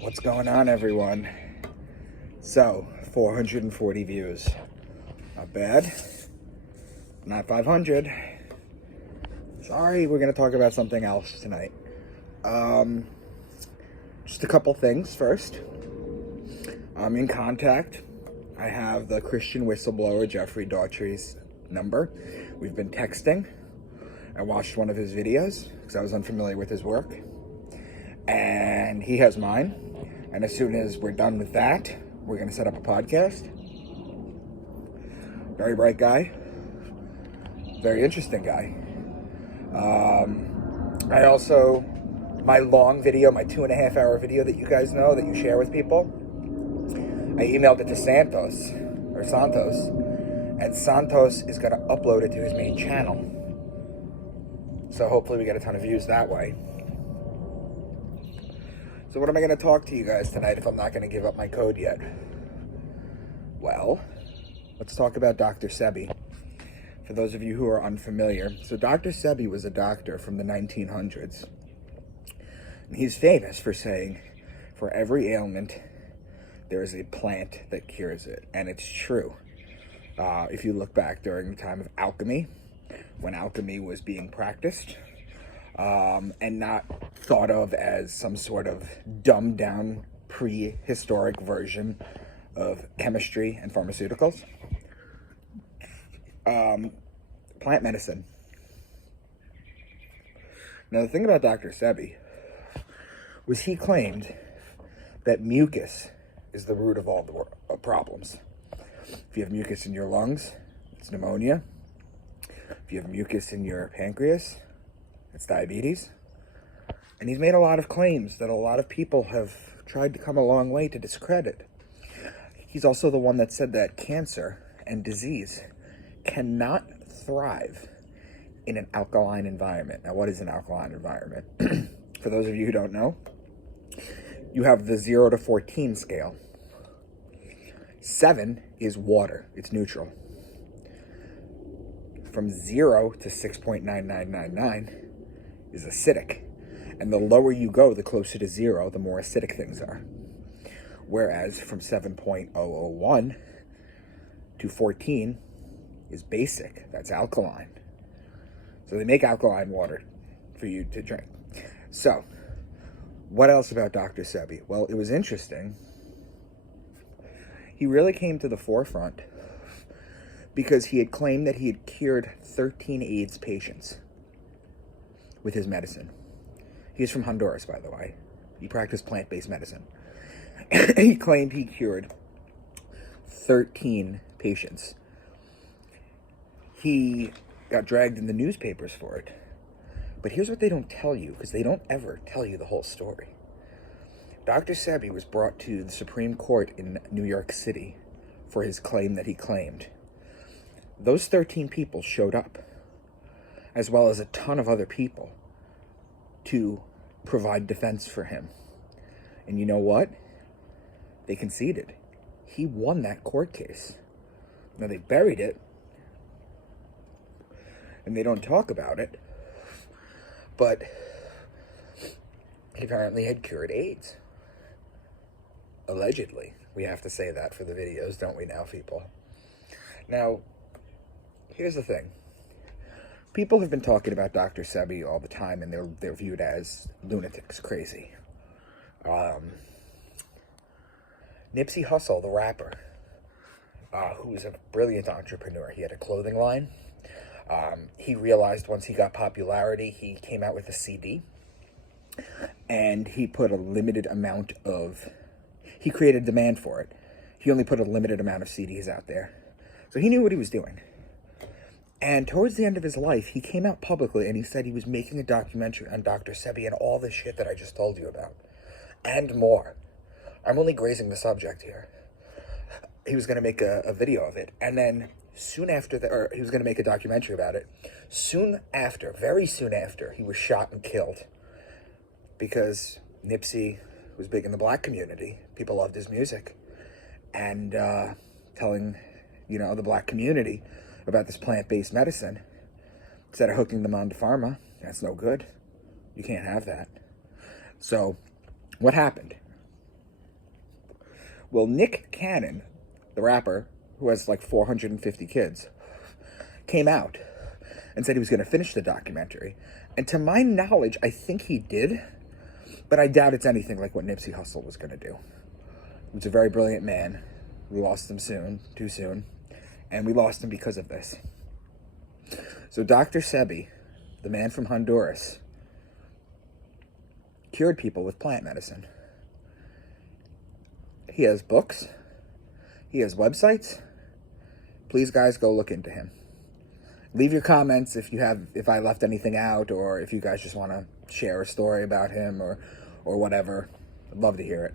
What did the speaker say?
What's going on, everyone? So, 440 views. Not bad. Not 500. Sorry, we're going to talk about something else tonight. Just a couple things first. I'm in contact. I have the Christian whistleblower Jeffrey Daughtry's number. We've been texting. I watched one of his videos because I was unfamiliar with his work. And he has mine. And as soon as we're done with that, we're going to set up a podcast. Very bright guy. Very interesting guy. I also, my long video, my 2.5 hour video that you guys know, that you share with people, I emailed it to Santos, and Santos is going to upload it to his main channel. So hopefully we get a ton of views that way. So what am I going to talk to you guys tonight if I'm not going to give up my code yet? Well, let's talk about Dr. Sebi. For those of you who are unfamiliar, so Dr. Sebi was a doctor from the 1900s. And he's famous for saying, for every ailment, there is a plant that cures it. And it's true. If you look back during the time of alchemy, when alchemy was being practiced, and not thought of as some sort of dumbed down prehistoric version of chemistry and pharmaceuticals. Plant medicine. Now the thing about Dr. Sebi was he claimed that mucus is the root of all the problems. If you have mucus in your lungs, it's pneumonia. If you have mucus in your pancreas, it's diabetes. And he's made a lot of claims that a lot of people have tried to come a long way to discredit. He's also the one that said that cancer and disease cannot thrive in an alkaline environment. Now, what is an alkaline environment? For those of you who don't know, you have the 0 to 14 scale. 7 is water. It's neutral. From 0 to 6.9999 is acidic. And the lower you go, the closer to 0, the more acidic things are. Whereas from 7.001 to 14 is basic. That's alkaline. So they make alkaline water for you to drink. So, what else about Dr. Sebi? Well, it was interesting. He really came to the forefront because he had claimed that he had cured 13 AIDS patients with his medicine. He's from Honduras, by the way. He practiced plant-based medicine. He claimed he cured 13 patients. He got dragged in the newspapers for it. But here's what they don't tell you, because they don't ever tell you the whole story. Dr. Sebi was brought to the Supreme Court in New York City for his claim that he claimed. Those 13 people showed up, as well as a ton of other people, to provide defense for him. And you know what? They conceded. He won that court case. Now, they buried it, and they don't talk about it, but he apparently had cured AIDS. Allegedly. We have to say that for the videos, don't we now, people? Now, here's the thing. People have been talking about Dr. Sebi all the time, and they're viewed as lunatics, crazy. Nipsey Hussle, the rapper, who was a brilliant entrepreneur. He had a clothing line. He realized once he got popularity, he came out with a CD, and he put a limited amount of... He created demand for it. He only put a limited amount of CDs out there. So he knew what he was doing. And towards the end of his life, he came out publicly and he said he was making a documentary on Dr. Sebi and all the shit that I just told you about. And more. I'm only grazing the subject here. He was going to make a video of it. And then soon after, he was going to make a documentary about it. Soon after, very soon after, he was shot and killed. Because Nipsey was big in the black community. People loved his music. And telling, the black community about this plant-based medicine, instead of hooking them onto pharma, that's no good. You can't have that. So, what happened? Well, Nick Cannon, the rapper, who has like 450 kids, came out and said he was going to finish the documentary. And to my knowledge, I think he did, but I doubt it's anything like what Nipsey Hussle was going to do. He was a very brilliant man. We lost him too soon, and we lost him because of this. So Dr. Sebi, the man from Honduras, cured people with plant medicine. He has books. He has websites. Please, guys, go look into him. Leave your comments if I left anything out, or if you guys just want to share a story about him or whatever. I'd love to hear it.